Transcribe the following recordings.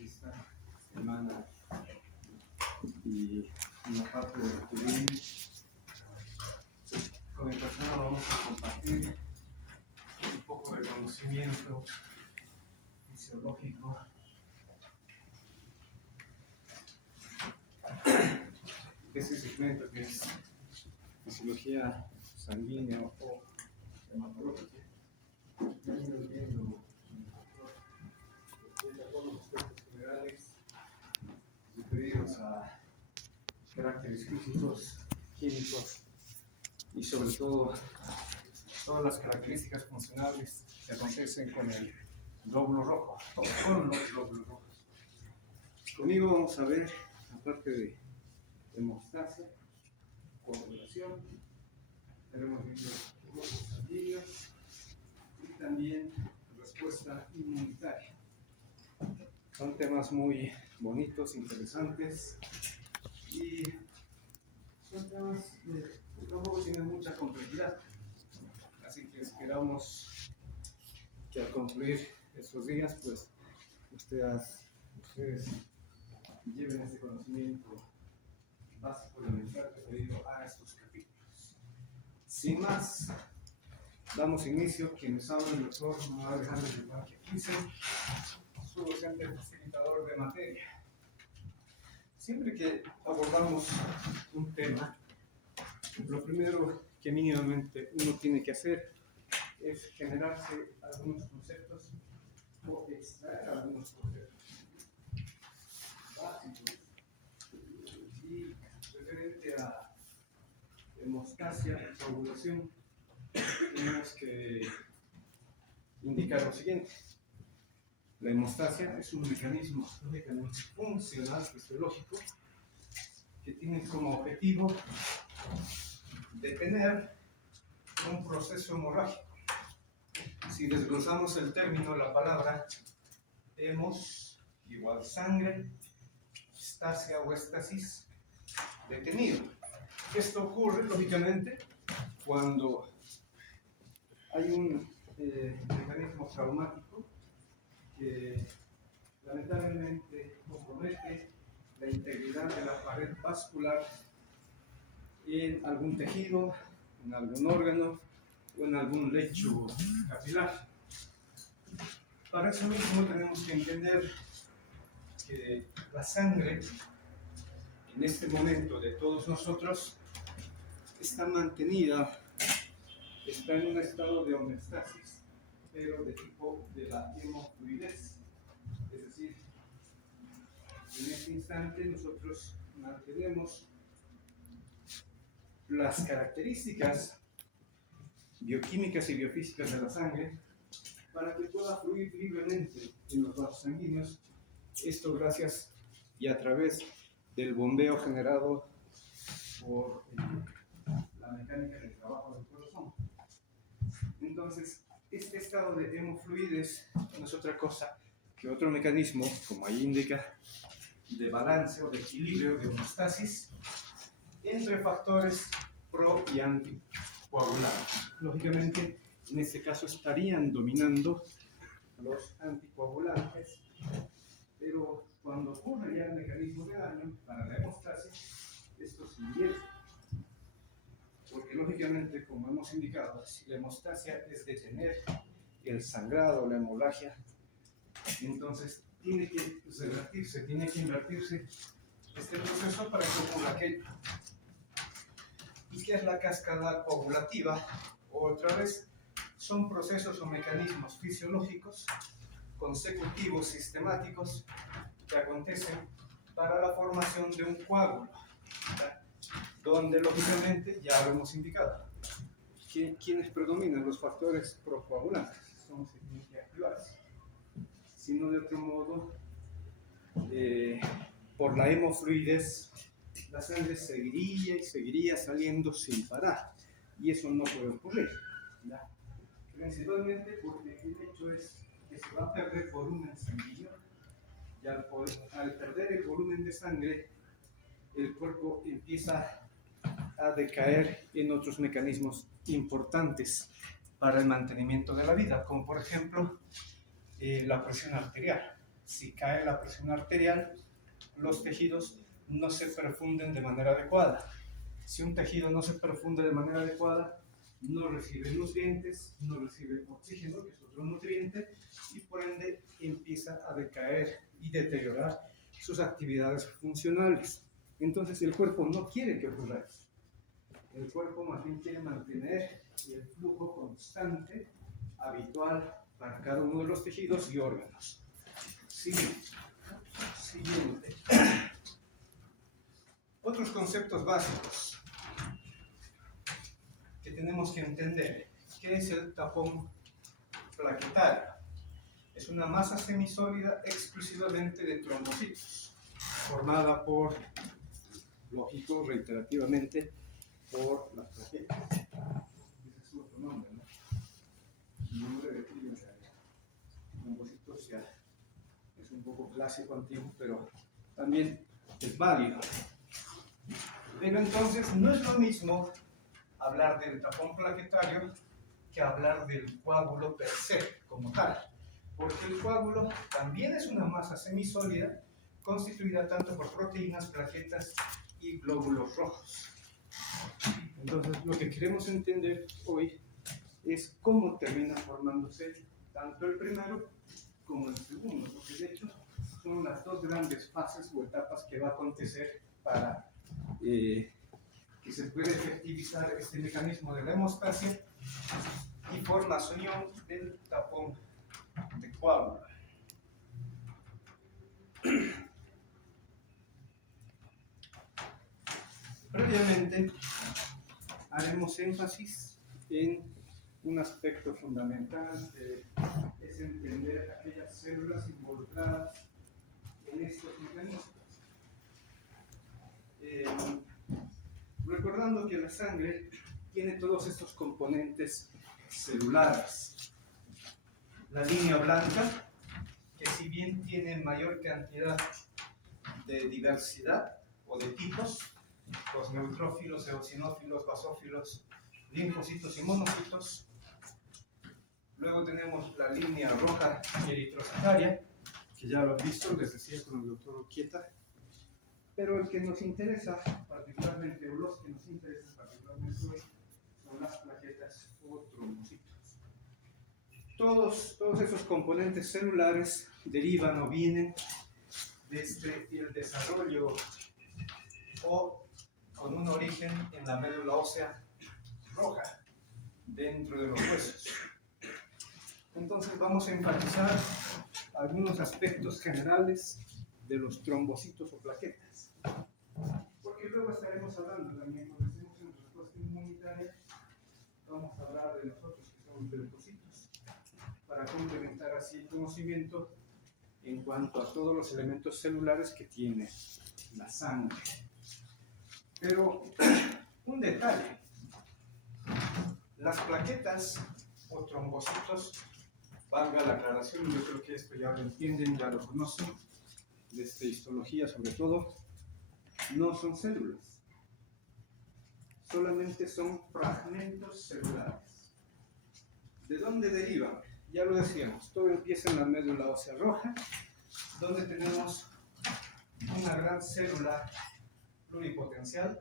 esta semana y una parte del turismo. Con mi persona vamos a compartir un poco de conocimiento fisiológico de ese segmento que es fisiología sanguínea o hematológica. Estamos viendo algunos aspectos generales referidos a caracteres físicos, químicos y sobre todo todas las características funcionales que acontecen con el glóbulo rojo, o con los glóbulos rojos. Conmigo vamos a ver la parte de hemostasia, coagulación, estaremos viendo glóbulos sanguíneos y también respuesta inmunitaria. Son temas muy bonitos, interesantes y son temas que tampoco tienen mucha complejidad. Así que esperamos que al concluir estos días, pues ustedes lleven ese conocimiento básico elemental referido a estos capítulos. Sin más, damos inicio. Quienes hablan, el doctor Manuel Alejandro Yupanqui Quise, su docente facilitador de materia. Siempre que abordamos un tema, lo primero que mínimamente uno tiene que hacer es generarse algunos conceptos o extraer algunos conceptos básicos. Y referente a hemostasia, coagulación, tenemos que indicar lo siguiente. La hemostasia es un mecanismo lógicamente funcional, fisiológico, que tiene como objetivo detener un proceso hemorrágico. Si desglosamos el término, la palabra hemos igual sangre, estasia o estasis, detenido. Esto ocurre lógicamente cuando hay un mecanismo traumático que lamentablemente compromete la integridad de la pared vascular en algún tejido, en algún órgano o en algún lecho capilar. Para eso mismo tenemos que entender que la sangre en este momento de todos nosotros está mantenida, está en un estado de homeostasis, pero de tipo de la hemofluidez. Es decir, en este instante nosotros mantenemos las características bioquímicas y biofísicas de la sangre para que pueda fluir libremente en los vasos sanguíneos. Esto gracias y a través del bombeo generado por la mecánica del trabajo del corazón. Entonces, este estado de hemofluidez no es otra cosa que otro mecanismo, como ahí indica, de balance o de equilibrio, de homeostasis entre factores pro y anticoagulantes. Lógicamente, en este caso estarían dominando los anticoagulantes, pero cuando ocurre ya el mecanismo de daño para la hemostasis, esto se invierte. Porque lógicamente, como hemos indicado, si la hemostasia es detener el sangrado, la hemorragia, entonces tiene que revertirse, tiene que invertirse este proceso para que ocurra aquello. ¿Y qué es la cascada coagulativa? Otra vez, son procesos o mecanismos fisiológicos consecutivos, sistemáticos, que acontecen para la formación de un coágulo, ¿verdad? Donde lógicamente ya lo hemos indicado. ¿Quiénes predominan? Los factores procoagulantes, son los que tienen que activarse. Si no, de otro modo, por la hemofluidez, la sangre seguiría y seguiría saliendo sin parar, y eso no puede ocurrir, ¿verdad? Principalmente porque el hecho es que se va a perder volumen sanguíneo, y al perder el volumen de sangre, el cuerpo empieza a decaer en otros mecanismos importantes para el mantenimiento de la vida, como por ejemplo la presión arterial. Si cae la presión arterial, los tejidos no se perfunden de manera adecuada. Si un tejido no se perfunde de manera adecuada, no recibe nutrientes, no recibe oxígeno, que es otro nutriente, y por ende empieza a decaer y deteriorar sus actividades funcionales. Entonces el cuerpo no quiere que ocurra eso. El cuerpo más bien quiere mantener el flujo constante, habitual para cada uno de los tejidos y órganos. Siguiente. Otros conceptos básicos que tenemos que entender. ¿Qué es el tapón plaquetario? Es una masa semisólida exclusivamente de trombocitos, formada por, lógico, reiterativamente, por las plaquetas. Ese es otro nombre, ¿no? El nombre de trombocitos ya es un poco clásico, antiguo, pero también es válido. Pero entonces no es lo mismo hablar del tapón plaquetario que hablar del coágulo per se, como tal. Porque el coágulo también es una masa semisólida constituida tanto por proteínas, plaquetas y glóbulos rojos. Entonces, lo que queremos entender hoy es cómo termina formándose tanto el primero como el segundo, porque de hecho son las dos grandes fases o etapas que va a acontecer para que se pueda efectivizar este mecanismo de la hemostasia y formación del tapón de coágulo. Previamente haremos énfasis en un aspecto fundamental que es entender aquellas células involucradas en estos mecanismos. Recordando que la sangre tiene todos estos componentes celulares. La línea blanca, que si bien tiene mayor cantidad de diversidad o de tipos, los neutrófilos, eosinófilos, basófilos, linfocitos y monocitos. Luego tenemos la línea roja y eritrocitaria, que ya lo han visto, les decía con el doctor Urquieta. Pero el que nos interesa particularmente, o los que nos interesan particularmente hoy, son las plaquetas o trombocitos. Todos esos componentes celulares derivan o vienen desde el desarrollo o con un origen en la médula ósea roja, dentro de los huesos. Entonces vamos a enfatizar algunos aspectos generales de los trombocitos o plaquetas. Porque luego estaremos hablando también, cuando estemos en respuesta inmunitaria, vamos a hablar de nosotros que somos leucocitos, para complementar así el conocimiento en cuanto a todos los elementos celulares que tiene la sangre. Pero un detalle, las plaquetas o trombocitos, valga la aclaración, yo creo que esto ya lo entienden, ya lo conocen, desde histología sobre todo, no son células, solamente son fragmentos celulares. ¿De dónde derivan? Ya lo decíamos, todo empieza en la médula ósea roja, donde tenemos una gran célula pluripotencial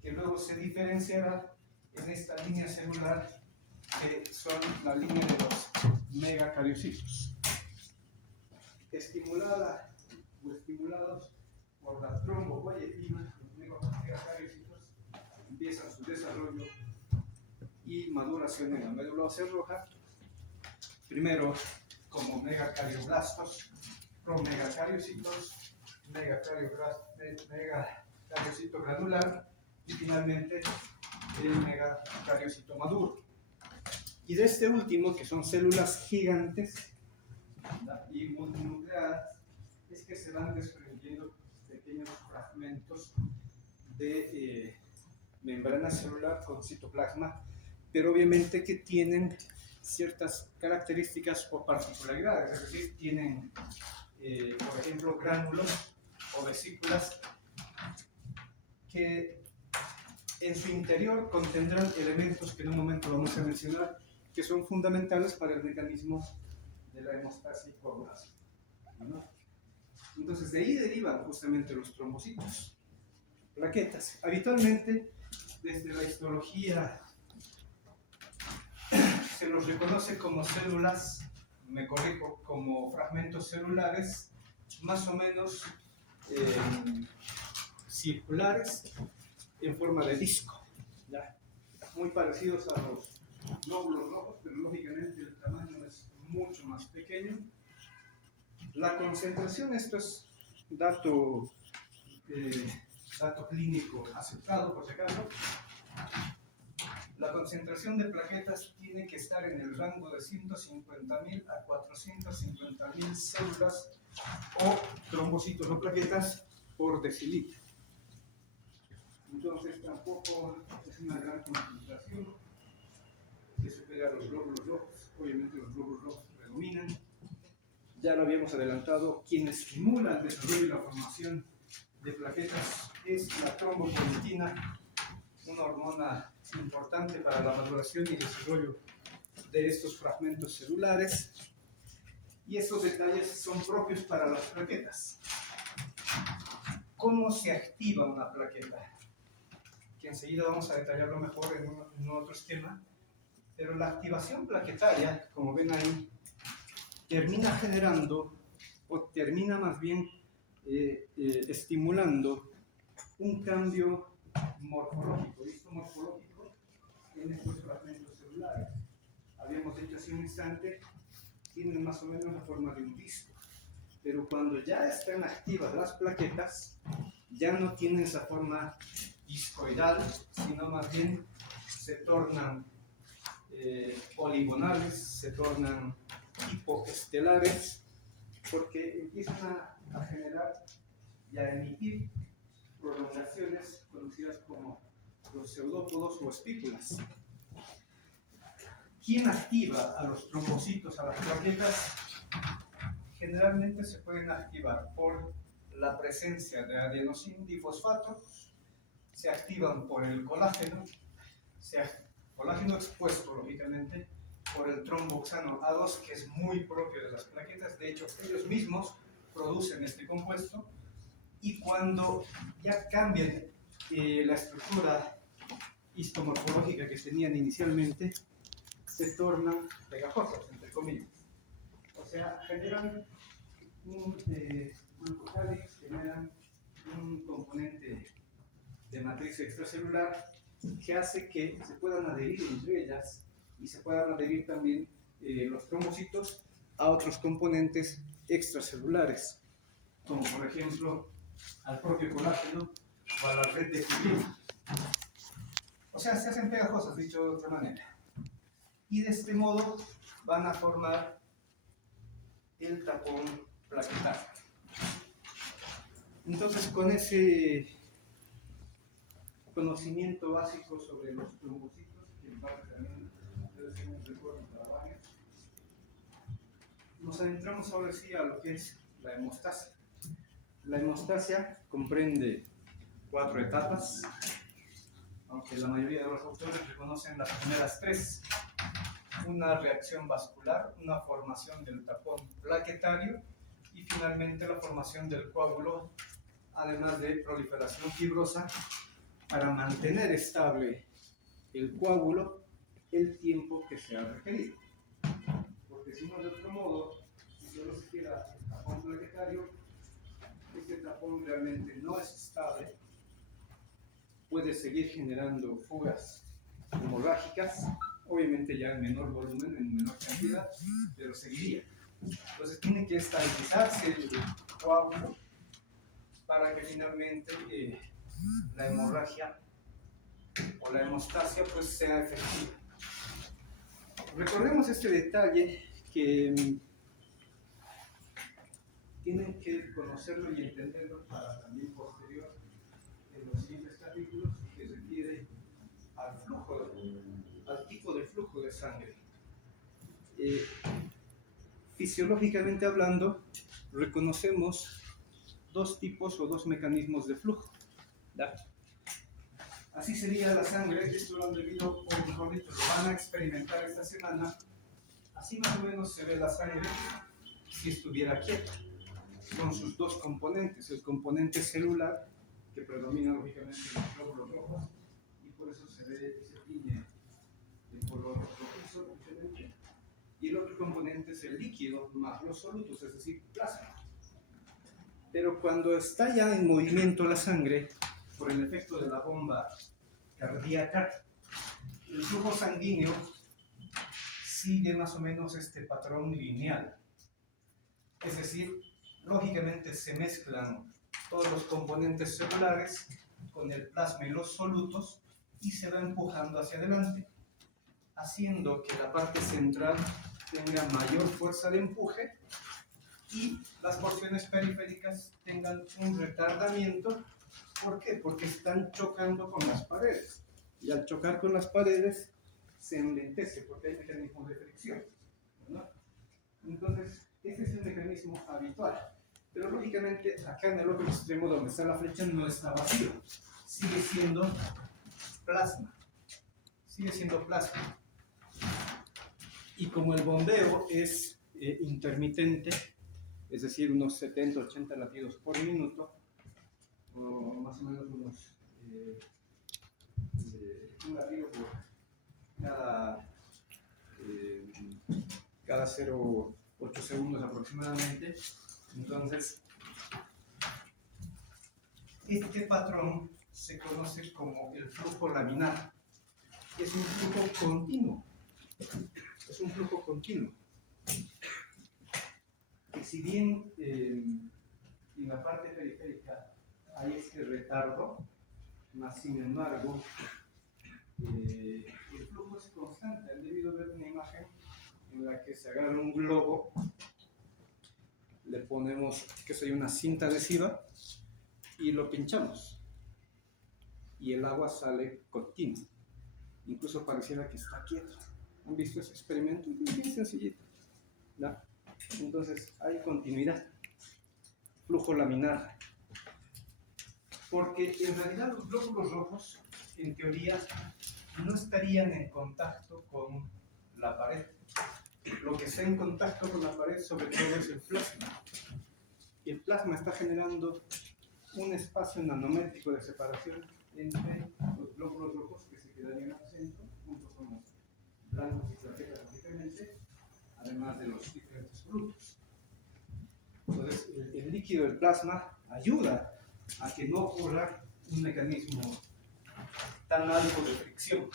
que luego se diferenciará en esta línea celular que son la línea de los megacariocitos. Estimulada o estimulados por la trombopoyetina, los megacariocitos empiezan su desarrollo y maduración en la médula ósea roja, primero como megacarioblastos, promegacariocitos, megacariocito granular y finalmente el megacariocito maduro. Y de este último, que son células gigantes y multinucleadas, es que se van desprendiendo pequeños fragmentos de membrana celular con citoplasma, pero obviamente que tienen ciertas características o particularidades, es decir, tienen, por ejemplo, gránulos o vesículas que en su interior contendrán elementos que en un momento vamos a mencionar, que son fundamentales para el mecanismo de la hemostasia y coagulación, ¿no? Entonces, de ahí derivan justamente los trombocitos, plaquetas. Habitualmente, desde la histología, se los reconoce como células, me corrijo, como fragmentos celulares, más o menos circulares, en forma de disco, ¿ya? Muy parecidos a los glóbulos rojos, pero lógicamente el tamaño es mucho más pequeño. La concentración, esto es dato clínico aceptado por si acaso, la concentración de plaquetas tiene que estar en el rango de 150.000 a 450.000 células o trombocitos o plaquetas por decilitro. Entonces tampoco es una gran concentración que supera los glóbulos rojos. Obviamente los glóbulos rojos predominan. Ya lo habíamos adelantado, quien estimula el desarrollo y la formación de plaquetas es la trombopoietina, una hormona importante para la maduración y desarrollo de estos fragmentos celulares. Y estos detalles son propios para las plaquetas. ¿Cómo se activa una plaqueta? Que enseguida vamos a detallarlo mejor en otro esquema. Pero la activación plaquetaria, como ven ahí, termina generando, o termina más bien estimulando un cambio morfológico, histомorfológico, en estos fragmentos celulares. Habíamos dicho hace un instante, tienen más o menos la forma de un disco, pero cuando ya están activas las plaquetas, ya no tienen esa forma discoidal, sino más bien se tornan poligonales, se tornan hipoestelares, porque empiezan a generar y a emitir prolongaciones conocidas como los pseudópodos o espículas. ¿Quién activa a los trombocitos, a las plaquetas? Generalmente se pueden activar por la presencia de adenosín difosfato, se activan por el colágeno, colágeno expuesto lógicamente por el tromboxano A2, que es muy propio de las plaquetas. De hecho, ellos mismos producen este compuesto, y cuando ya cambian la estructura histomorfológica que tenían inicialmente, se tornan pegajosas, entre comillas. O sea, generan un glucocálix, generan un componente de matriz extracelular que hace que se puedan adherir entre ellas y se puedan adherir también los trombocitos a otros componentes extracelulares, como por ejemplo al propio colágeno o a la red de fibrina. O sea, se hacen pegajosas, dicho de otra manera. Y de este modo van a formar el tapón plaquetario. Entonces, con ese conocimiento básico sobre los trombocitos, que en parte también debe ser un recuerdo para varios, nos adentramos ahora sí a lo que es la hemostasia. La hemostasia comprende 4 etapas, aunque la mayoría de los autores reconocen las primeras 3. Una reacción vascular, una formación del tapón plaquetario y finalmente la formación del coágulo, además de proliferación fibrosa para mantener estable el coágulo el tiempo que sea requerido. Porque si no, de otro modo, si solo se queda el tapón plaquetario, este tapón realmente no es estable, puede seguir generando fugas hemorrágicas, obviamente ya en menor volumen, en menor cantidad, pero seguiría. Entonces tiene que estabilizarse el coágulo para que finalmente la hemorragia o la hemostasia pues sea efectiva. Recordemos este detalle que tienen que conocerlo y entenderlo para también posterior en los siguientes capítulos, que se refiere al flujo, al tipo de flujo de sangre. Fisiológicamente hablando, reconocemos 2 tipos o 2 mecanismos de flujo, ¿da? Así sería la sangre. Esto lo han debido, o mejor dicho, lo van a experimentar esta semana Así más o menos se ve la sangre si estuviera quieta, con sus dos componentes, el componente celular, que predomina lógicamente en los glóbulos rojos, y por eso se ve y se tiñe de color rojizo, lógicamente, y el otro componente es el líquido más los solutos, es decir, plasma. Pero cuando está ya en movimiento la sangre, por el efecto de la bomba cardíaca, el flujo sanguíneo sigue más o menos este patrón lineal. Es decir, lógicamente se mezclan todos los componentes celulares con el plasma y los solutos y se va empujando hacia adelante, haciendo que la parte central tenga mayor fuerza de empuje y las porciones periféricas tengan un retardamiento. ¿Por qué? Porque están chocando con las paredes. Y al chocar con las paredes se enlentece porque hay mecanismos de fricción, ¿no? Entonces, ese es el mecanismo habitual. Pero lógicamente, acá en el otro extremo donde está la flecha no está vacío. Sigue siendo plasma. Sigue siendo plasma. Y como el bombeo es intermitente, es decir, unos 70-80 latidos por minuto, o más o menos unos un latido por cada 0,8 segundos aproximadamente. Entonces, este patrón se conoce como el flujo laminar. Es un flujo continuo. Es un flujo continuo. Que si bien en la parte periférica hay este retardo, más sin embargo, el flujo es constante. Han debido ver una imagen en la que se agarra un globo, le ponemos, que sea una cinta adhesiva, y lo pinchamos. Y el agua sale continua. Incluso pareciera que está quieto. ¿Han visto ese experimento? Es bien sencillito, ¿no? Entonces hay continuidad, flujo laminar. Porque en realidad los glóbulos rojos, en teoría, no estarían en contacto con la pared. Lo que está en contacto con la pared sobre todo es el plasma. Y el plasma está generando un espacio nanométrico de separación entre los glóbulos rojos que se quedarían al centro, junto con los blancos y plaquetas, lógicamente, además de los diferentes frutos. Entonces, el líquido del plasma ayuda a que no ocurra un mecanismo tan alto de fricción.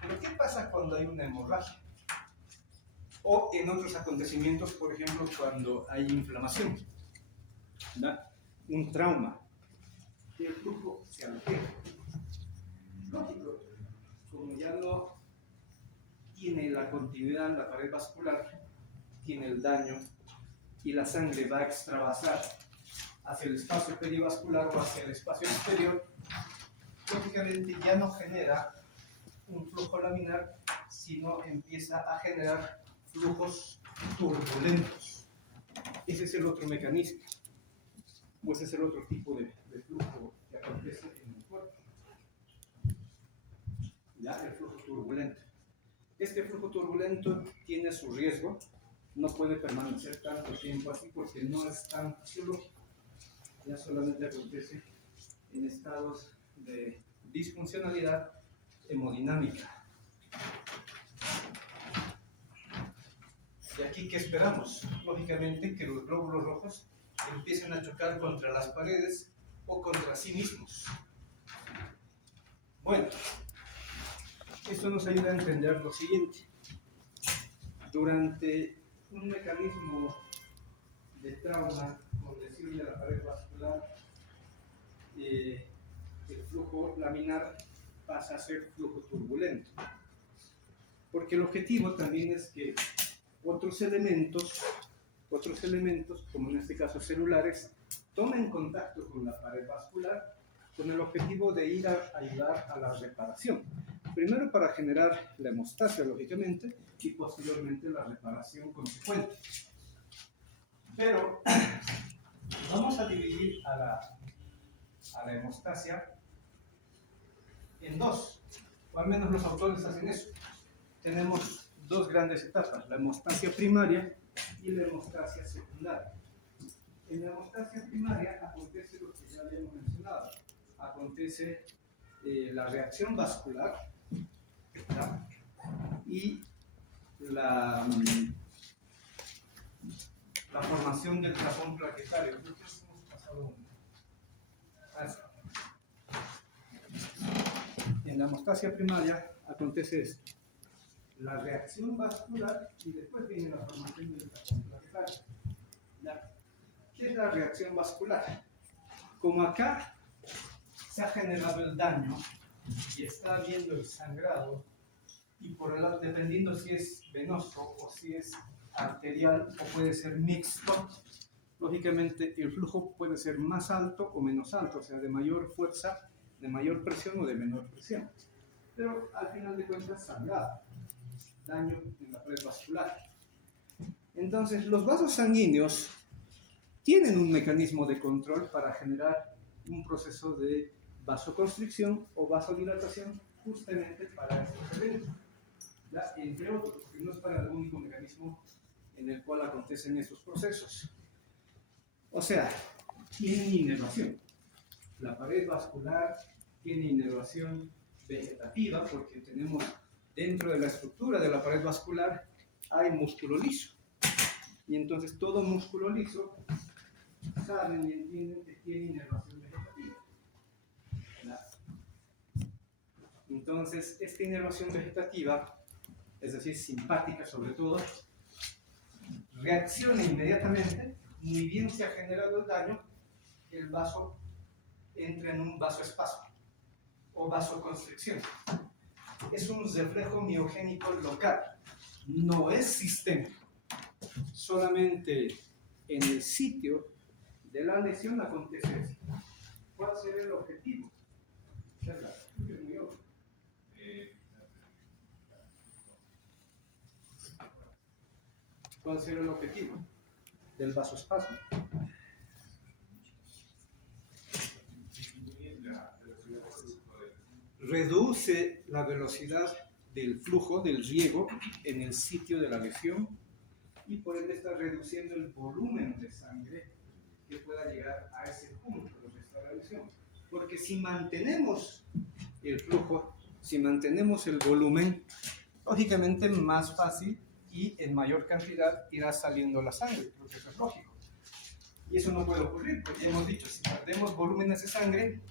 Pero ¿qué pasa cuando hay una hemorragia? O en otros acontecimientos, por ejemplo, cuando hay inflamación, ¿verdad? Un trauma, y el flujo se altera. Lógico, como ya no tiene la continuidad en la pared vascular, tiene el daño y la sangre va a extravasar hacia el espacio perivascular o hacia el espacio exterior, lógicamente ya no genera un flujo laminar, sino empieza a generar flujos turbulentos. Ese es el otro mecanismo, o ese es el otro tipo de flujo que acontece en el cuerpo. ¿Ya? El flujo turbulento. Este flujo turbulento tiene su riesgo, no puede permanecer tanto tiempo así porque no es tan fisiológico. Ya solamente acontece en estados de disfuncionalidad hemodinámica. ¿Y aquí qué esperamos? Lógicamente que los glóbulos rojos empiecen a chocar contra las paredes o contra sí mismos. Bueno, esto nos ayuda a entender lo siguiente. Durante un mecanismo de trauma con lesión de la pared vascular, el flujo laminar pasa a ser flujo turbulento. Porque el objetivo también es que otros elementos, como en este caso celulares, tomen contacto con la pared vascular con el objetivo de ir a ayudar a la reparación. Primero para generar la hemostasia, lógicamente, y posteriormente la reparación consecuente. Pero vamos a dividir a la hemostasia en dos, o al menos los autores hacen eso. Tenemos dos grandes etapas, la hemostasia primaria y la hemostasia secundaria. En la hemostasia primaria acontece lo que ya habíamos mencionado, acontece la reacción vascular, ¿verdad? Y la formación del tapón plaquetario. En la hemostasia primaria acontece esto, la reacción vascular y después viene la formación del tapón plaquetario. ¿Qué es la reacción vascular? Como acá se ha generado el daño y está habiendo el sangrado, y por el lado, dependiendo si es venoso o si es arterial o puede ser mixto, lógicamente el flujo puede ser más alto o menos alto, o sea, de mayor fuerza, de mayor presión o de menor presión. Pero al final de cuentas, sangrado, daño en la pared vascular. Entonces, los vasos sanguíneos tienen un mecanismo de control para generar un proceso de vasoconstricción o vasodilatación justamente para estos eventos. Entre otros, porque no es para el único mecanismo en el cual acontecen estos procesos. O sea, tienen inervación. La pared vascular tiene inervación vegetativa porque tenemos dentro de la estructura de la pared vascular hay músculo liso. Y entonces todo músculo liso saben y entienden que tiene inervación vegetativa. Entonces, esta inervación vegetativa, es decir, simpática sobre todo, reacciona inmediatamente, muy bien se ha generado el daño, el vaso entra en un vasoespasmo o vasoconstricción. Es un reflejo miogénico local, no es sistémico. Solamente en el sitio de la lesión acontece esto. ¿Cuál será el objetivo? ¿Cuál será el objetivo del vasoespasmo? Reduce la velocidad del flujo del riego en el sitio de la lesión y por ende está reduciendo el volumen de sangre que pueda llegar a ese punto donde está la lesión. Porque si mantenemos el flujo, si mantenemos el volumen, lógicamente más fácil y en mayor cantidad irá saliendo la sangre, porque eso es lógico. Y eso no puede ocurrir, porque ya hemos dicho, si perdemos volúmenes de sangre,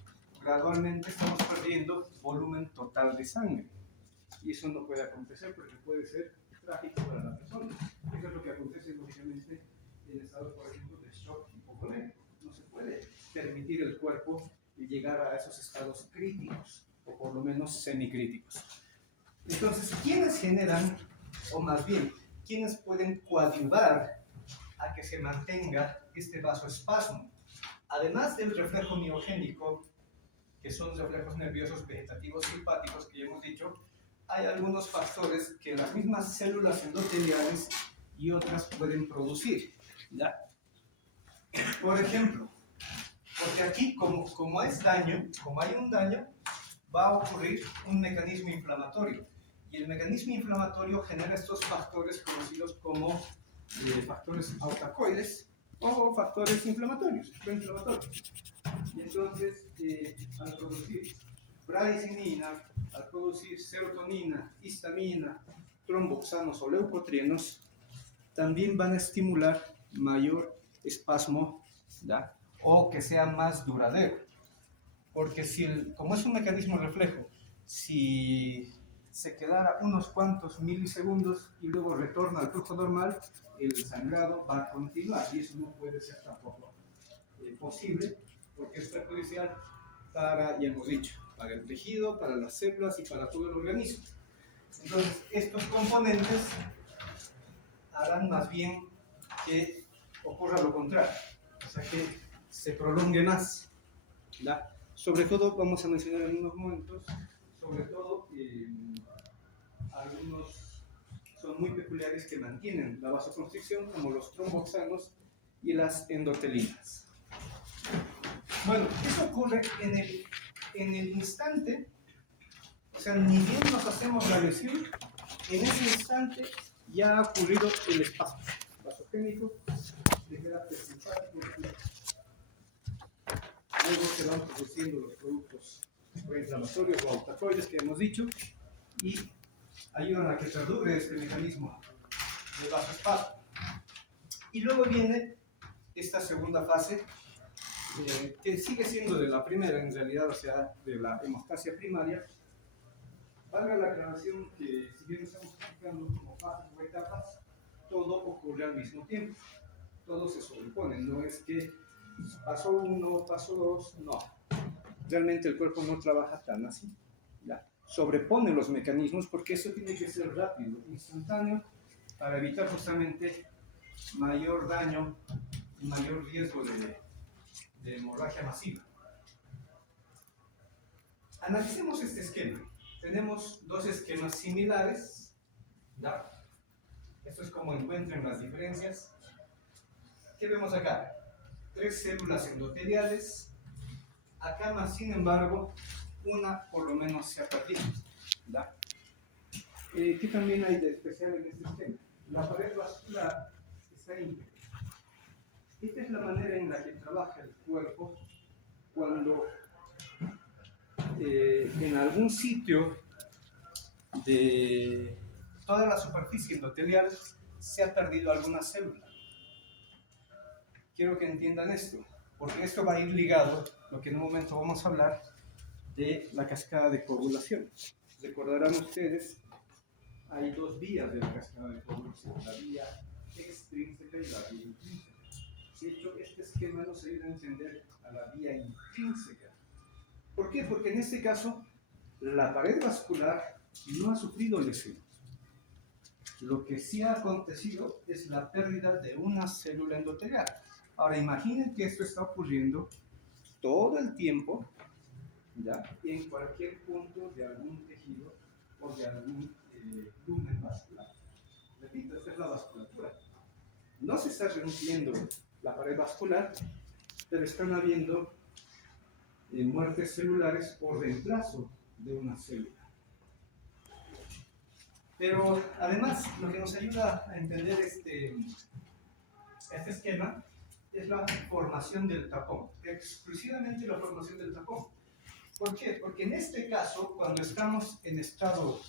gradualmente estamos perdiendo volumen total de sangre. Y eso no puede acontecer porque puede ser trágico para la persona. Eso es lo que acontece, lógicamente, en estados, por ejemplo, de shock hipovolémico. No se puede permitir el cuerpo llegar a esos estados críticos, o por lo menos semicríticos. Entonces, ¿quiénes generan, o más bien, quiénes pueden coadyuvar a que se mantenga este vasoespasmo? Además del reflejo miogénico, que son reflejos nerviosos vegetativos simpáticos que ya hemos dicho, hay algunos factores que las mismas células endoteliales y otras pueden producir, ¿ya? Por ejemplo, porque aquí como es daño, como hay un daño, va a ocurrir un mecanismo inflamatorio. Y el mecanismo inflamatorio genera estos factores conocidos como factores autacoides o factores inflamatorios, proinflamatorios. Y entonces, al producir bradicinina, al producir serotonina, histamina, tromboxanos o leucotrienos, también van a estimular mayor espasmo, ¿ya? O que sea más duradero. Porque como es un mecanismo reflejo, si se quedara unos cuantos milisegundos y luego retorna al flujo normal, el sangrado va a continuar y eso no puede ser tampoco posible porque es perjudicial para, ya hemos dicho, para el tejido, para las células y para todo el organismo. Entonces, estos componentes harán más bien que ocurra lo contrario, o sea que se prolongue más. ¿Ya? Sobre todo, vamos a mencionar en unos momentos, sobre todo algunos son muy peculiares que mantienen la vasoconstricción, como los tromboxanos y las endotelinas. Bueno, eso ocurre en el instante, o sea, ni bien nos hacemos la lesión, en ese instante ya ha ocurrido el espasmo vasogénico de carácter simpático. Luego se van produciendo los productos proinflamatorios o autacoides que hemos dicho y ayudan a que perdure este mecanismo de vasoespasmo. Y luego viene esta segunda fase, que sigue siendo de la primera en realidad, o sea, de la hemostasia primaria. Valga la aclaración que si bien estamos explicando como fases o etapas, todo ocurre al mismo tiempo, todo se sobrepone, no es que pasó uno, pasó dos, no. Realmente el cuerpo no trabaja tan así, ¿ya? Sobrepone los mecanismos porque eso tiene que ser rápido, instantáneo, para evitar justamente mayor daño y mayor riesgo de hemorragia masiva. Analicemos este esquema. Tenemos dos esquemas similares, ¿ya? Esto es como encuentran las diferencias. ¿Qué vemos acá? 3 células endoteliales. Acá más, sin embargo, una por lo menos se ha perdido, ¿ya? ¿Qué también hay de especial en este esquema? La pared vascular está íntegra. Esta es la manera en la que trabaja el cuerpo cuando en algún sitio de toda la superficie endotelial se ha perdido alguna célula. Quiero que entiendan esto, porque esto va a ir ligado, lo que en un momento vamos a hablar, de la cascada de coagulación. Recordarán ustedes, hay dos vías de la cascada de coagulación, la vía extrínseca y la vía intrínseca. De hecho, este esquema nos ayuda a entender a la vía intrínseca. ¿Por qué? Porque en este caso, la pared vascular no ha sufrido lesiones. Lo que sí ha acontecido es la pérdida de una célula endotelial. Ahora, imaginen que esto está ocurriendo todo el tiempo, ¿ya? En cualquier punto de algún tejido o de algún lumen vascular. Repito, esta es la vasculatura. No se está rompiendo la pared vascular, pero están habiendo muertes celulares por reemplazo de una célula. Pero además, lo que nos ayuda a entender este esquema es la formación del tapón, exclusivamente la formación del tapón. ¿Por qué? Porque en este caso, cuando estamos en estado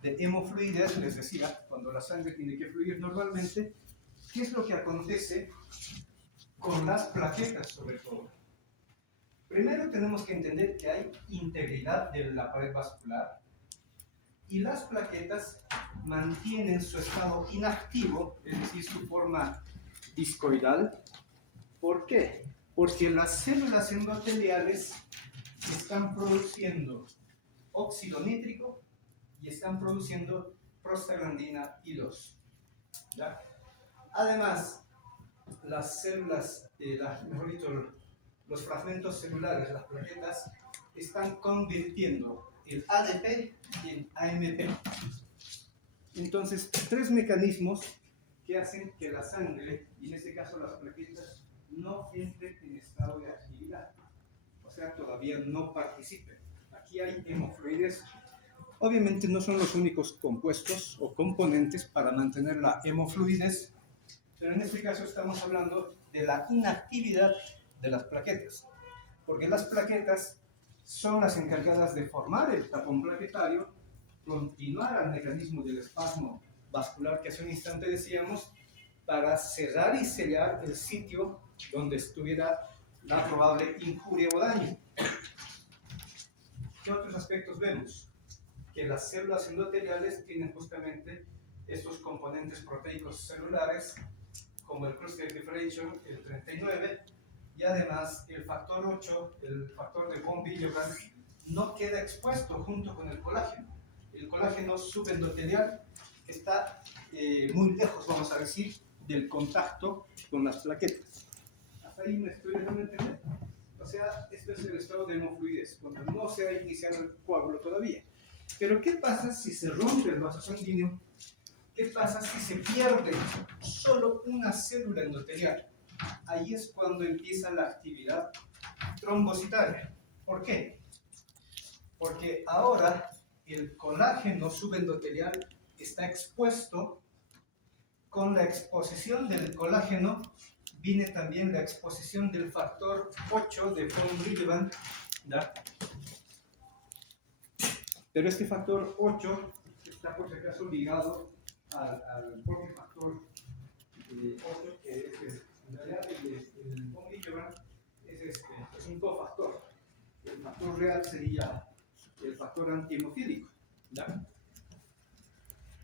de hemofluidez, les decía, cuando la sangre tiene que fluir normalmente, ¿qué es lo que acontece con las plaquetas sobre todo? Primero tenemos que entender que hay integridad de la pared vascular y las plaquetas mantienen su estado inactivo, es decir, su forma discoidal. ¿Por qué? Porque las células endoteliales están produciendo óxido nítrico y están produciendo prostaglandina I2. ¿Ya? Además, las células, mejor dicho, los fragmentos celulares, las plaquetas, están convirtiendo el ADP en AMP. Entonces, 3 mecanismos que hacen que la sangre, y en este caso las plaquetas, no entren en estado de actividad. O sea, todavía no participen. Aquí hay hemofluidez. Obviamente no son los únicos compuestos o componentes para mantener la hemofluidez, pero en este caso estamos hablando de la inactividad de las plaquetas, porque las plaquetas son las encargadas de formar el tapón plaquetario, continuar al mecanismo del espasmo vascular que hace un instante decíamos, para cerrar y sellar el sitio donde estuviera la probable injuria o daño. ¿Qué otros aspectos vemos? Que las células endoteliales tienen justamente estos componentes proteicos celulares, como el cluster differential, el 39, y además el factor 8, el factor de von Willebrand, no queda expuesto junto con el colágeno. El colágeno subendotelial está muy lejos, vamos a decir, del contacto con las plaquetas. ¿Hasta ahí me estoy dejando entender? O sea, esto es el estado de hemofluidez, cuando no se ha iniciado el coágulo todavía. Pero ¿qué pasa si se rompe el vaso sanguíneo? ¿Qué pasa si se pierde solo una célula endotelial? Ahí es cuando empieza la actividad trombocitaria. ¿Por qué? Porque ahora el colágeno subendotelial está expuesto. Con la exposición del colágeno viene también la exposición del factor 8 de von Willebrand, ¿da? Pero este factor 8 está por si acaso ligado al propio factor 8, que es en realidad el von Willebrand es un cofactor. El factor real sería el factor antihemofílico, ¿da?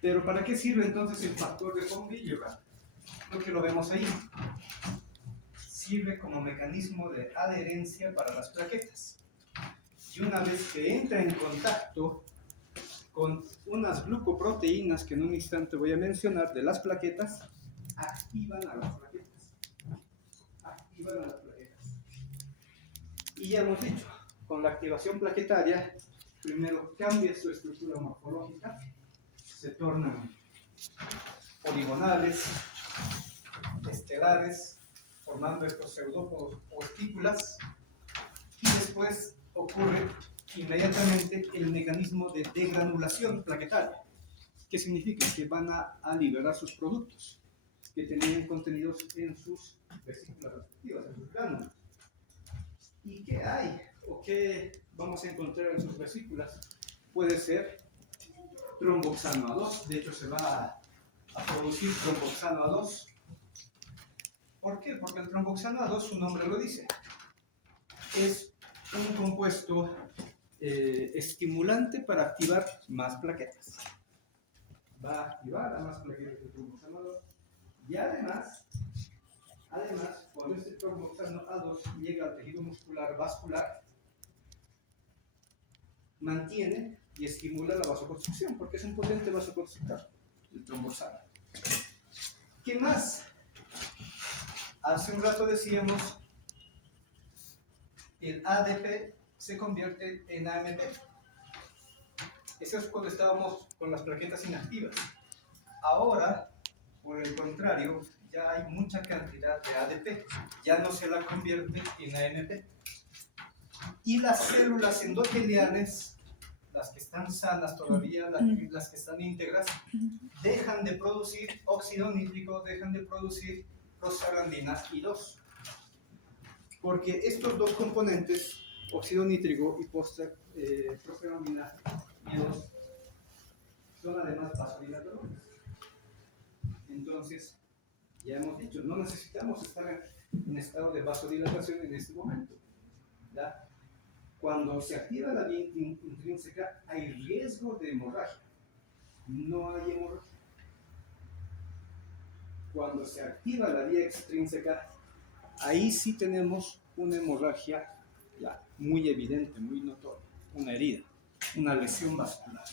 Pero ¿para qué sirve entonces el factor de von Willebrand? Lo que lo vemos ahí. Sirve como mecanismo de adherencia para las plaquetas. Y una vez que entra en contacto con unas glucoproteínas que en un instante voy a mencionar de las plaquetas, activan a las plaquetas. Activan a las plaquetas. Y ya hemos dicho, con la activación plaquetaria, primero cambia su estructura morfológica, se tornan poligonales, estelares, formando estos pseudópodos o estípulas, y después ocurre inmediatamente el mecanismo de degranulación plaquetaria. ¿Qué significa? Que van a liberar sus productos que tenían contenidos en sus vesículas respectivas, en sus glánulas. ¿Y qué hay? ¿O qué vamos a encontrar en sus vesículas? Puede ser tromboxano A2, de hecho se va a producir tromboxano A2. ¿Por qué? Porque el tromboxano A2, su nombre lo dice, es un compuesto estimulante para activar más plaquetas. Va a activar a más plaquetas de tromboxano A2. Y además, cuando este tromboxano A2 llega al tejido muscular vascular, mantiene y estimula la vasoconstricción, porque es un potente vasoconstrictor, el tromboxano. ¿Qué más? Hace un rato decíamos, el ADP se convierte en AMP. Eso es cuando estábamos con las plaquetas inactivas. Ahora, por el contrario, ya hay mucha cantidad de ADP, ya no se la convierte en AMP. Y las células endoteliales, las que están sanas todavía, las que están íntegras, dejan de producir óxido nítrico, dejan de producir prostaglandina I2. Porque estos dos componentes, óxido nítrico y prostaglandina I2, son además vasodilatadores. Entonces, ya hemos dicho, no necesitamos estar en estado de vasodilatación en este momento, ¿ya? Cuando se activa la vía intrínseca, hay riesgo de hemorragia. No hay hemorragia. Cuando se activa la vía extrínseca, ahí sí tenemos una hemorragia ya muy evidente, muy notoria, una herida, una lesión vascular.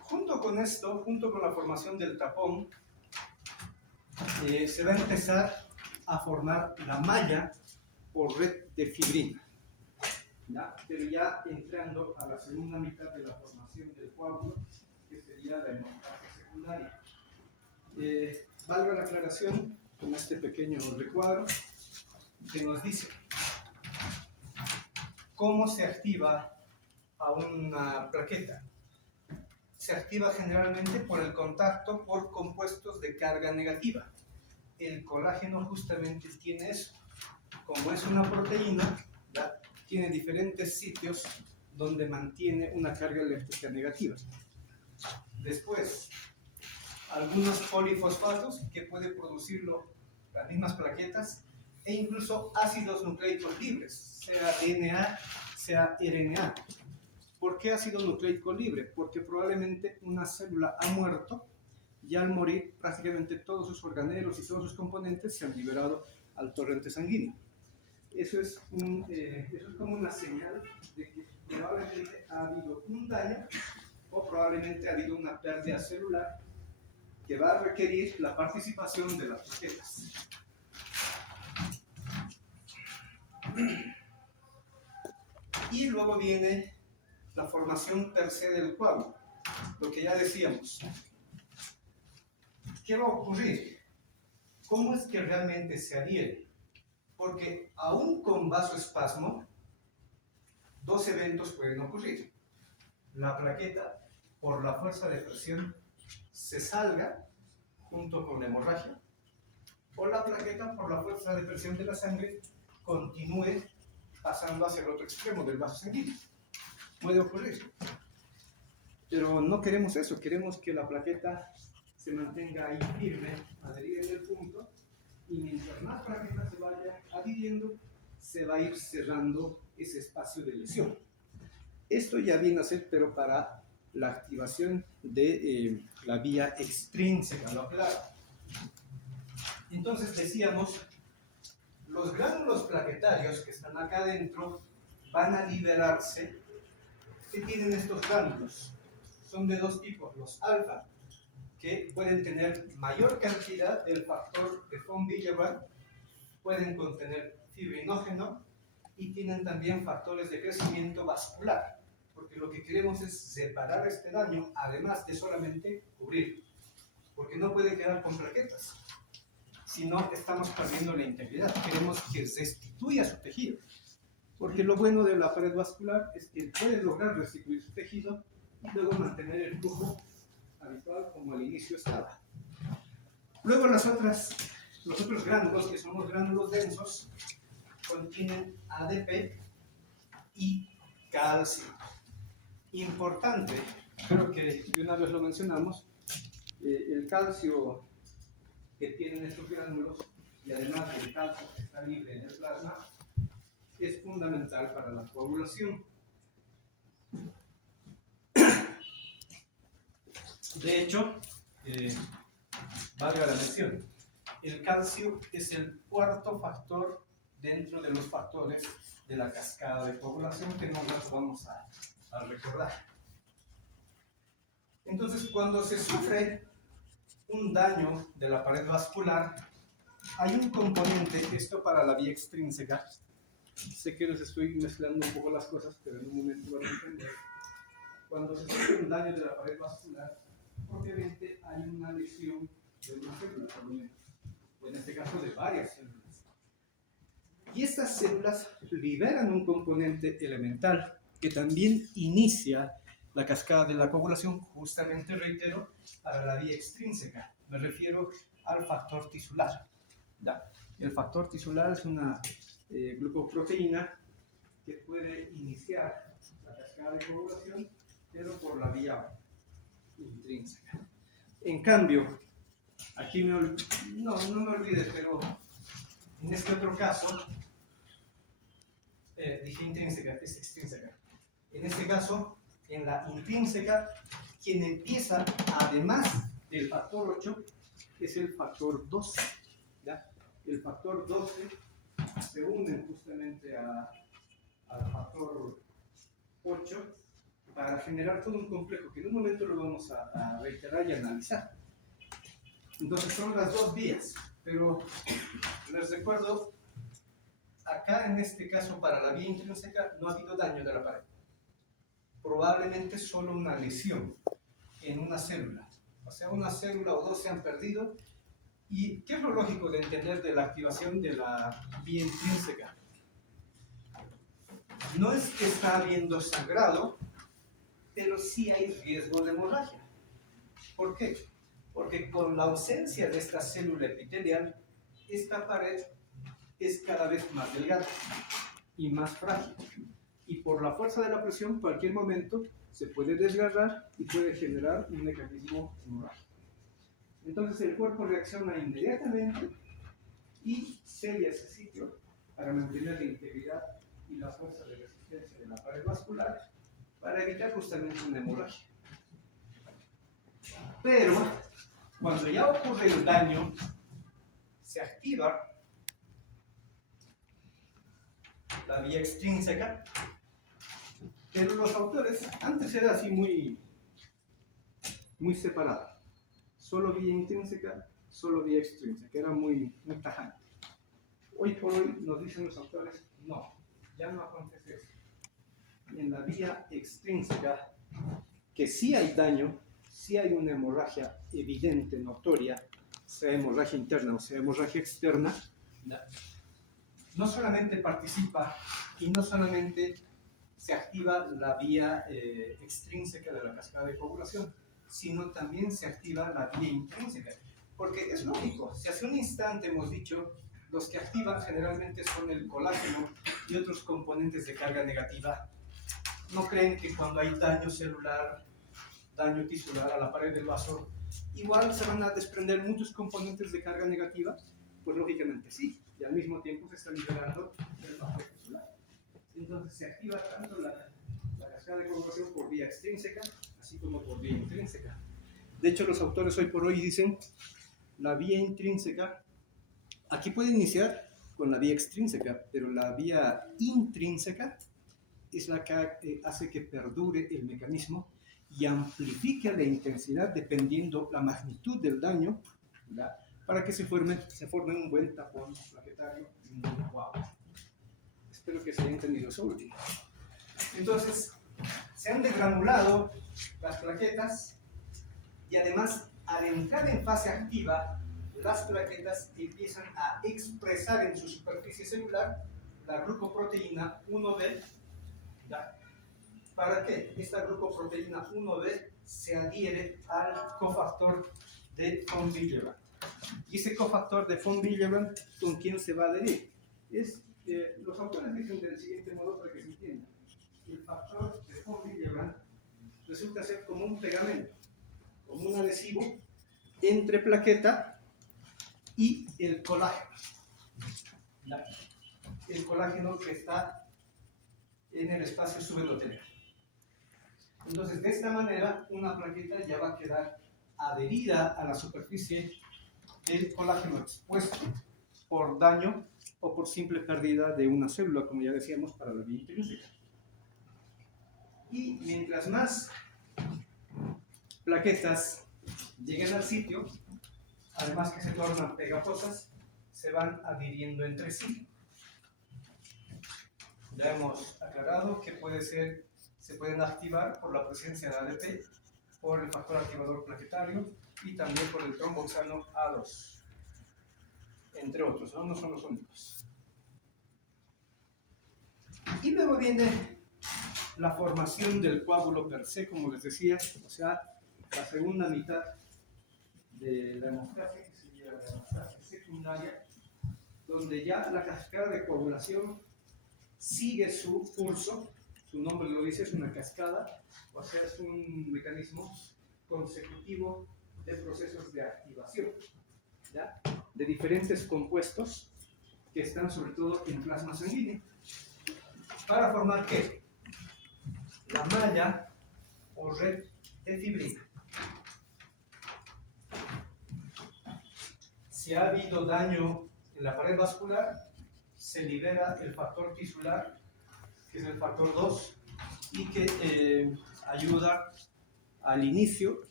Junto con esto, junto con la formación del tapón, se va a empezar a formar la malla o red de fibrina. ¿Ya? Pero ya entrando a la segunda mitad de la formación del coágulo, que sería la hemorragia secundaria. Valga la aclaración con este pequeño recuadro que nos dice cómo se activa a una plaqueta. Se activa generalmente por el contacto por compuestos de carga negativa. El colágeno justamente tiene eso. Como es una proteína, ¿verdad? Tiene diferentes sitios donde mantiene una carga eléctrica negativa. Después, algunos polifosfatos que pueden producirlo las mismas plaquetas e incluso ácidos nucleicos libres, sea DNA, sea RNA. ¿Por qué ácido nucleico libre? Porque probablemente una célula ha muerto y al morir prácticamente todos sus organelos y todos sus componentes se han liberado al torrente sanguíneo. Eso es como una señal de que probablemente ha habido un daño o probablemente ha habido una pérdida celular que va a requerir la participación de las plaquetas. Y luego viene la formación per se del coágulo, lo que ya decíamos. ¿Qué va a ocurrir? ¿Cómo es que realmente se adhiere? Porque aún con vasoespasmo, dos eventos pueden ocurrir. La plaqueta, por la fuerza de presión, se salga junto con la hemorragia, o la plaqueta, por la fuerza de presión de la sangre, continúe pasando hacia el otro extremo del vaso sanguíneo. Puede ocurrir. Pero no queremos eso, queremos que la plaqueta se mantenga ahí firme, adherida en el punto, y mientras más plaqueta se vaya adhiriendo, se va a ir cerrando ese espacio de lesión. Esto ya viene a ser, pero para la activación de la vía extrínseca, lo aclaro. Entonces decíamos, los gránulos plaquetarios que están acá adentro van a liberarse. ¿Qué tienen estos gránulos? Son de dos tipos, los alfa, que pueden tener mayor cantidad del factor de von Willebrand, pueden contener fibrinógeno y tienen también factores de crecimiento vascular, porque lo que queremos es separar este daño, además de solamente cubrir, porque no puede quedar con plaquetas, si no estamos perdiendo la integridad. Queremos que restituya su tejido, porque lo bueno de la pared vascular es que puede lograr restituir su tejido y luego mantener el flujo habitual como al inicio estaba. Luego los otros gránulos, que son los gránulos densos, contienen ADP y calcio. Importante, creo que de una vez lo mencionamos, el calcio que tienen estos gránulos, y además el calcio que está libre en el plasma, es fundamental para la coagulación. De hecho, valga la mención, el calcio es el cuarto factor dentro de los factores de la cascada de coagulación que no nos vamos a recordar. Entonces, cuando se sufre un daño de la pared vascular, hay un componente, esto para la vía extrínseca, sé que les estoy mezclando un poco las cosas, pero en un momento van a entender. Cuando se sufre un daño de la pared vascular, obviamente hay una lesión de una célula, por lo menos, o en este caso de varias células. Y estas células liberan un componente elemental que también inicia la cascada de la coagulación, justamente, reitero, para la vía extrínseca. Me refiero al factor tisular. ¿Ya? El factor tisular es una glucoproteína que puede iniciar la cascada de coagulación, pero por la vía intrínseca. En cambio, aquí no me olvide, pero en este otro caso, dije intrínseca, es extrínseca. En este caso, en la intrínseca, quien empieza, además del factor 8, es el factor 12. ¿Ya? El factor 12 se une justamente al factor 8 para generar todo un complejo que en un momento lo vamos a reiterar y analizar. Entonces son las dos vías, pero les recuerdo, acá en este caso para la vía intrínseca no ha habido daño de la pared. Probablemente solo una lesión en una célula. O sea, una célula o dos se han perdido. ¿Y qué es lo lógico de entender de la activación de la vía intrínseca? No es que está habiendo sangrado, pero sí hay riesgo de hemorragia. ¿Por qué? Porque con la ausencia de esta célula epitelial, esta pared es cada vez más delgada y más frágil. Y por la fuerza de la presión, en cualquier momento se puede desgarrar y puede generar un mecanismo hemorrágico. Entonces el cuerpo reacciona inmediatamente y sella ese sitio para mantener la integridad y la fuerza de resistencia de la pared vascular para evitar justamente una hemorragia. Pero cuando ya ocurre el daño, se activa la vía extrínseca, pero los autores, antes era así muy separado, solo vía intrínseca, solo vía extrínseca, era muy tajante. Hoy por hoy nos dicen los autores, no, ya no acontece eso. En la vía extrínseca, que sí hay daño, sí hay una hemorragia evidente, notoria, sea hemorragia interna o sea hemorragia externa, no solamente participa y no solamente se activa la vía extrínseca de la cascada de coagulación, sino también se activa la vía intrínseca. Porque es lógico, si hace un instante hemos dicho, los que activan generalmente son el colágeno y otros componentes de carga negativa. ¿No creen que cuando hay daño celular, daño tisular a la pared del vaso, igual se van a desprender muchos componentes de carga negativa? Pues lógicamente sí, y al mismo tiempo se está liberando el factor tisular. Entonces se activa tanto la cascada de coagulación por vía extrínseca, así como por vía intrínseca. De hecho, los autores hoy por hoy dicen la vía intrínseca, aquí puede iniciar con la vía extrínseca, pero la vía intrínseca es la que hace que perdure el mecanismo y amplifique la intensidad dependiendo la magnitud del daño, ¿verdad? Para que se forme un buen tapón plaquetario y un buen coágulo. Espero que se haya entendido eso último. Entonces, se han degranulado las plaquetas y además, al entrar en fase activa, las plaquetas empiezan a expresar en su superficie celular la glucoproteína 1B. ¿Ya? ¿Para qué? Esta glucoproteína 1B se adhiere al cofactor de von Willebrand. Y ese cofactor de von Willebrand, ¿con quién se va a adherir? Los autores dicen del siguiente modo para que se entienda. El factor de von Willebrand resulta ser como un pegamento, como un adhesivo entre plaqueta y el colágeno. El colágeno que está en el espacio subendotelio. Entonces, de esta manera, una plaqueta ya va a quedar adherida a la superficie del colágeno expuesto por daño o por simple pérdida de una célula, como ya decíamos, para la vía intrínseca. Y mientras más plaquetas lleguen al sitio, además que se tornan pegajosas, se van adhiriendo entre sí. Ya hemos aclarado que se pueden activar por la presencia de ADP, por el factor activador plaquetario y también por el tromboxano A2, entre otros, ¿no? No son los únicos. Y luego viene la formación del coágulo per se, como les decía, o sea, la segunda mitad de la hemostasia, que sería la hemostasia secundaria, donde ya la cascada de coagulación sigue su curso, su nombre lo dice, es una cascada, o sea, es un mecanismo consecutivo de procesos de activación, ¿ya? De diferentes compuestos que están sobre todo en plasma sanguíneo. ¿Para formar qué? La malla o red de fibrina. Si ha habido daño en la pared vascular, se libera el factor tisular, que es el factor 2, y que ayuda al inicio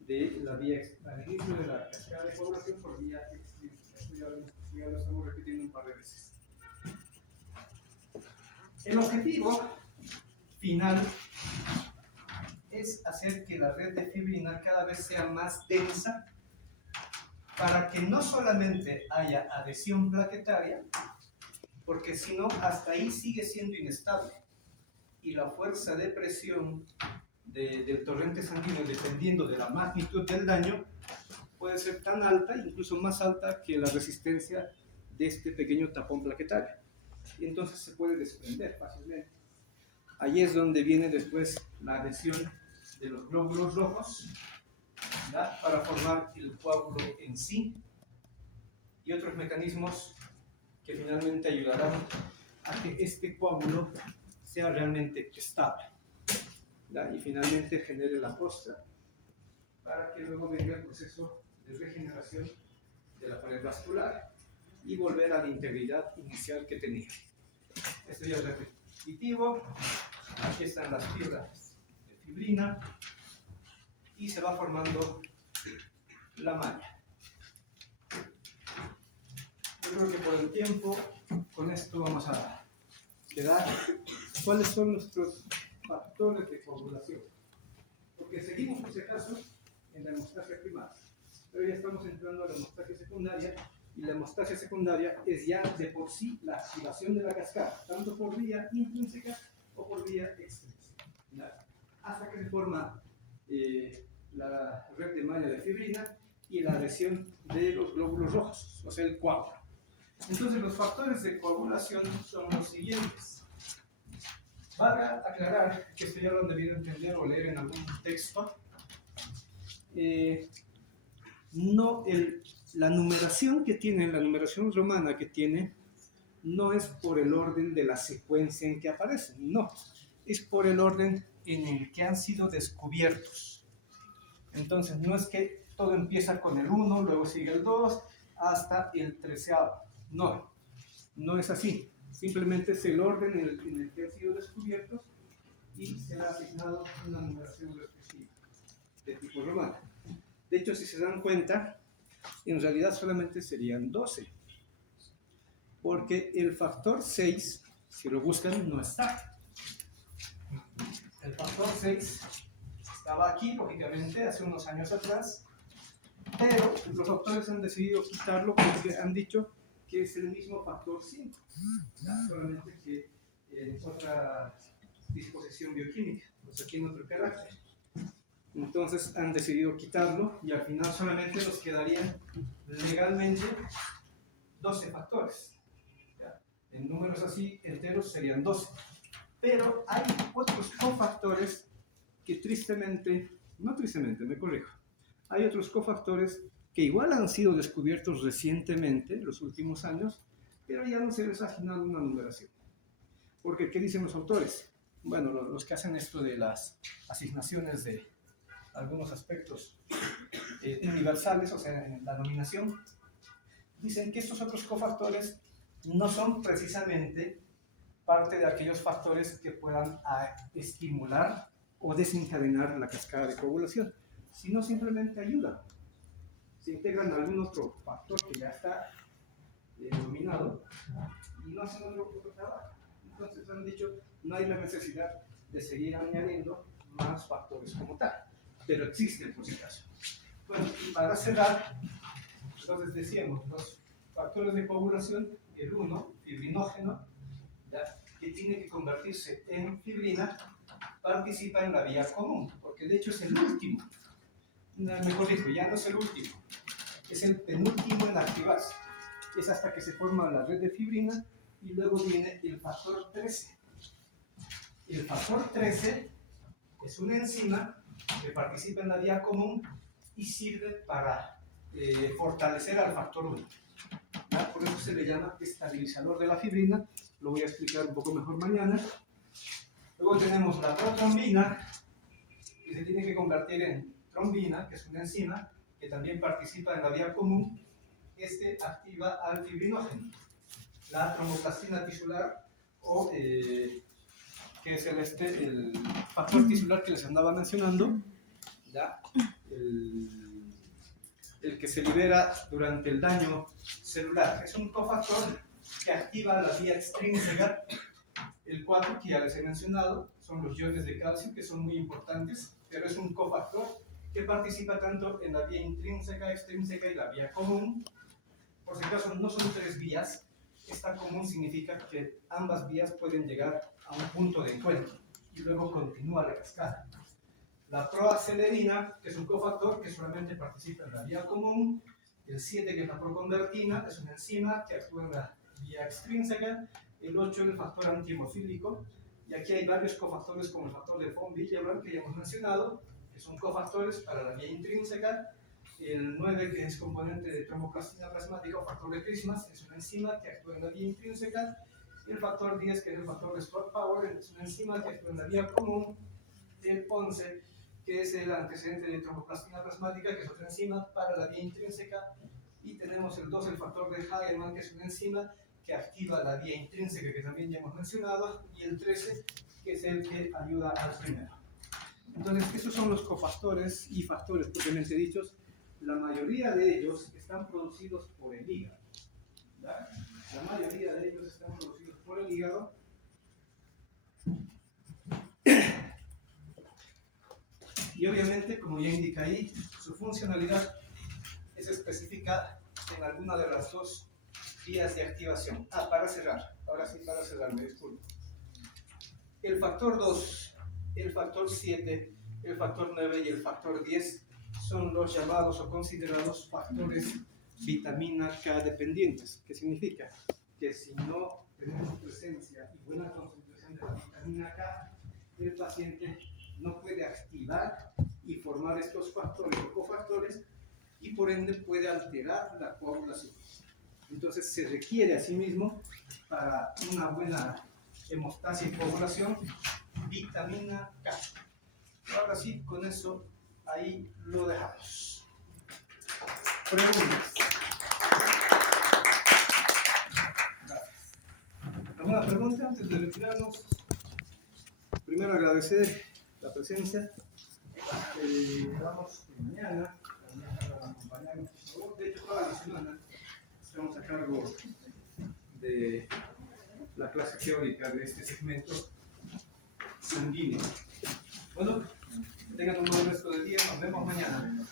de la cascada de coagulación por vía extrínseca. Esto ya lo estamos repitiendo un par de veces. El objetivo final es hacer que la red de fibrina cada vez sea más densa para que no solamente haya adhesión plaquetaria, porque si no, hasta ahí sigue siendo inestable. Y la fuerza de presión del torrente sanguíneo, dependiendo de la magnitud del daño, puede ser tan alta, incluso más alta que la resistencia de este pequeño tapón plaquetario. Y entonces se puede desprender fácilmente. Ahí es donde viene después la adhesión de los glóbulos rojos, ¿verdad? Para formar el coágulo en sí y otros mecanismos que finalmente ayudarán a que este coágulo sea realmente estable, ¿verdad? Y finalmente genere la costra para que luego venga el proceso de regeneración de la pared vascular y volver a la integridad inicial que tenía. Esto ya es repetitivo. Aquí están las fibras de fibrina y se va formando la malla. Yo creo que por el tiempo, con esto vamos a quedar. ¿Cuáles son nuestros factores de coagulación? Porque seguimos, por si acaso, en la hemostasia primaria, pero ya estamos entrando a la hemostasia secundaria, y la hemostasia secundaria es ya de por sí la activación de la cascada, tanto por vía intrínseca o por vía extrínseca, ¿ya? Hasta que se forma la red de malla de fibrina y la adhesión de los glóbulos rojos, o sea, el coágulo. Entonces, los factores de coagulación son los siguientes. Valga aclarar que esto ya lo han debido entender o leer en algún texto. La numeración que tiene, la numeración romana que tiene, no es por el orden de la secuencia en que aparecen, no, es por el orden en el que han sido descubiertos. Entonces, no es que todo empieza con el 1, luego sigue el 2, hasta el 13º. No, no es así. Simplemente es el orden en el que han sido descubiertos y se le ha asignado una numeración respectiva de tipo romano. De hecho, si se dan cuenta, en realidad solamente serían 12. Porque el factor 6, si lo buscan, no está. El factor 6 estaba aquí, lógicamente, hace unos años atrás, pero los autores han decidido quitarlo porque han dicho que es el mismo factor 5, solamente que en otra disposición bioquímica, o sea, tiene otro carácter. Entonces han decidido quitarlo y al final solamente nos quedarían legalmente 12 factores. ¿Ya? En números así enteros serían 12. Pero hay otros cofactores que tristemente, no tristemente, me corrijo, hay otros cofactores que igual han sido descubiertos recientemente, en los últimos años, pero ya no se les ha asignado una numeración. Porque, ¿qué dicen los autores? Bueno, los que hacen esto de las asignaciones de algunos aspectos universales, o sea, en la nominación, dicen que estos otros cofactores no son precisamente parte de aquellos factores que puedan estimular o desencadenar la cascada de coagulación, sino simplemente ayudan. Se integran algún otro factor que ya está nominado y no hacen otro trabajo. Entonces han dicho, no hay la necesidad de seguir añadiendo más factores como tal, pero existen por si acaso. Bueno, y para cerrar, entonces decíamos, los factores de coagulación, el 1, fibrinógeno, ¿ya?, que tiene que convertirse en fibrina, participa en la vía común, porque de hecho es el último. Mejor dicho, ya no es el último, es el penúltimo en activarse. Es hasta que se forma la red de fibrina y luego viene el factor 13. El factor 13 es una enzima que participa en la vía común y sirve para fortalecer al factor 1. ¿Ya? Por eso se le llama estabilizador de la fibrina. Lo voy a explicar un poco mejor mañana. Luego tenemos la protrombina, que se tiene que convertir en trombina, que es una enzima que también participa en la vía común. Este activa al fibrinógeno. La tromboplastina tisular, o que es el factor tisular que les andaba mencionando, ¿ya? El que se libera durante el daño celular. Es un cofactor que activa la vía extrínseca. El 4 que ya les he mencionado son los iones de calcio, que son muy importantes, pero es un cofactor que participa tanto en la vía intrínseca, extrínseca y la vía común. Por si acaso no son 3 vías, esta común significa que ambas vías pueden llegar a un punto de encuentro y luego continúa la cascada. La proacelerina, que es un cofactor que solamente participa en la vía común. El 7, que es la proconvertina, es una enzima que actúa en la vía extrínseca. El 8, el factor antihemofílico. Y aquí hay varios cofactores como el factor de von Willebrand que ya hemos mencionado, que son cofactores para la vía intrínseca. El 9, que es componente de tromboplastina plasmática o factor de Christmas, es una enzima que actúa en la vía intrínseca. Y el factor 10, que es el factor de Scott Power, es una enzima que actúa en la vía común. El 11, que es el antecedente de tromboplastina plasmática, que es otra enzima para la vía intrínseca. Y tenemos el 2, el factor de Hagemann, que es una enzima que activa la vía intrínseca, que también ya hemos mencionado. Y el 13, que es el que ayuda al primero. Entonces, estos son los cofactores y factores propiamente dichos. La mayoría de ellos están producidos por el hígado. ¿Ya? La mayoría de ellos están producidos por el hígado. Y obviamente, como ya indica ahí, su funcionalidad es específica en alguna de las dos vías de activación. Para cerrar, ahora sí, para cerrar, me disculpo. El factor 2, el factor 7, el factor 9 y el factor 10 son los llamados o considerados factores vitamina K dependientes. ¿Qué significa? Que si no tenemos presencia y buena concentración de la vitamina K, el paciente no puede activar y formar estos factores o cofactores y por ende puede alterar la coagulación. Entonces se requiere asimismo para una buena hemostasia y coagulación vitamina K. Ahora sí, con eso ahí lo dejamos. Preguntas. ¿Alguna pregunta antes de retirarnos? Primero agradecer la presencia. Vamos mañana para acompañarnos, por favor. De hecho, toda la semana estamos a cargo de la clase teórica de este segmento sanguíneo. Bueno, tengan un buen resto del día. Nos vemos mañana.